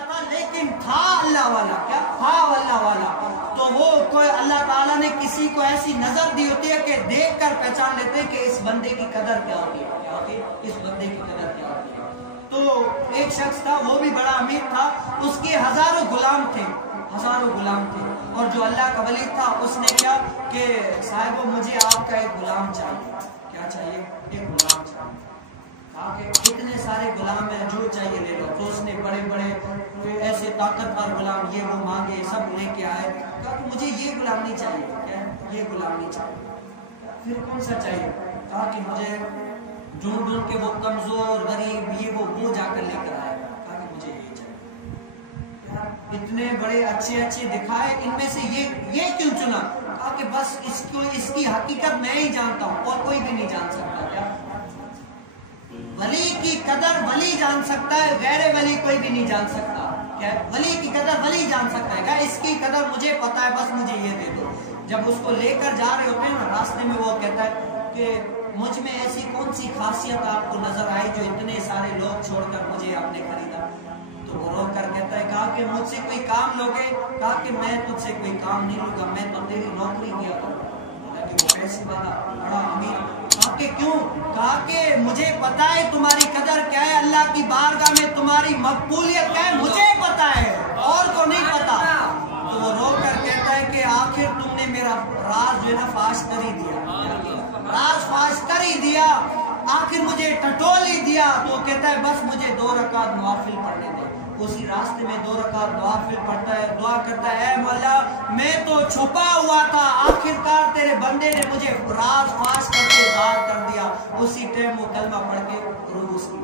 والا تھا لیکن تھا اللہ والا. کیا تھا اللہ والا؟ تو وہ کوئی اللہ تعالیٰ نے کسی کو ایسی نظر دی ہوتی ہے کہ دیکھ کر پہچان لیتے ہیں کہ اس بندے کی قدر کیا ہوتی ہے. کیا ہوتی ہے؟ اس بندے کی قدر کیا ہوتی ہے. تو ایک شخص تھا، وہ بھی بڑا امیر تھا، اس کے ہزاروں غلام تھے، ہزاروں غلام تھے. اور جو اللہ کا ولی تھا اس نے کیا کہ صاحب مجھے آپ کا ایک غلام چاہیے. کیا چاہیے؟ ایک غلام چاہیے. کہا کہ اتنے سارے غلام ہیں، جو چاہیے لے لو. تو اس نے بڑے بڑے ایسے طاقتور غلام یہ وہ مانگے، سب لے کے آئے. کہا کہ مجھے یہ غلام نہیں چاہیے. کیا یہ غلام نہیں چاہیے. پھر کون سا چاہیے؟ کہا کہ مجھے ڈھونڈ ڈھونڈ کے وہ کمزور غریب یہ وہ جا کر لے کر آئے. کہا کہ مجھے یہ چاہیے. اتنے بڑے اچھے اچھے دکھائے، ان میں سے یہ کیوں چنا؟ کہا کہ بس اس کی حقیقت میں ہی جانتا ہوں اور کوئی بھی نہیں جان سکتا. کیا ولی کی قدر ولی جان سکتا ہے، غیر ولی کوئی بھی نہیں جان سکتا. کیا ولی کی قدر ولی جان سکتا ہے. کیا اس کی قدر مجھے پتا ہے، بس مجھے یہ دے دو. جب اس کو لے کر جا رہے ہوتے ہیں نا، راستے میں وہ کہتا ہے کہ مجھ میں ایسی کون سی خاصیت آپ کو نظر آئی جو اتنے سارے لوگ چھوڑ کر مجھے آپ نے خریدا؟ تو وہ رو کر کہتا ہے، کہا کہ مجھ سے کوئی کام لوگے؟ کہا کہ میں تجھ سے کوئی کام نہیں لوں گا، میں تو تیری نوکری کیا کروں. کہ وہ پیسے والا بڑا امیر. کہا کہ کیوں؟ کہا کہ مجھے پتا ہے تمہاری قدر کیا ہے، اللہ کی بارگاہ میں تمہاری مقبولیت کیا ہے، مجھے پتا ہے، اور کو نہیں پتا. تو وہ رو کر کہتا ہے کہ آخر تم نے میرا راز جو ہے نا فاش کر ہی دیا. راز فاش کر ہی دیا، آخر مجھے ٹٹول ہی دیا. تو کہتا ہے بس مجھے 2 رکعت نوافل پڑھنے دے. اسی راستے میں 2 رکعت نوافل پڑھتا ہے، دعا کرتا ہے، اے مولا میں تو چھپا ہوا تھا، آخرکار تیرے بندے نے مجھے راز فاش کر کے ظاہر کر دیا. اسی ٹائم وہ کلمہ پڑھ کے روح اس کی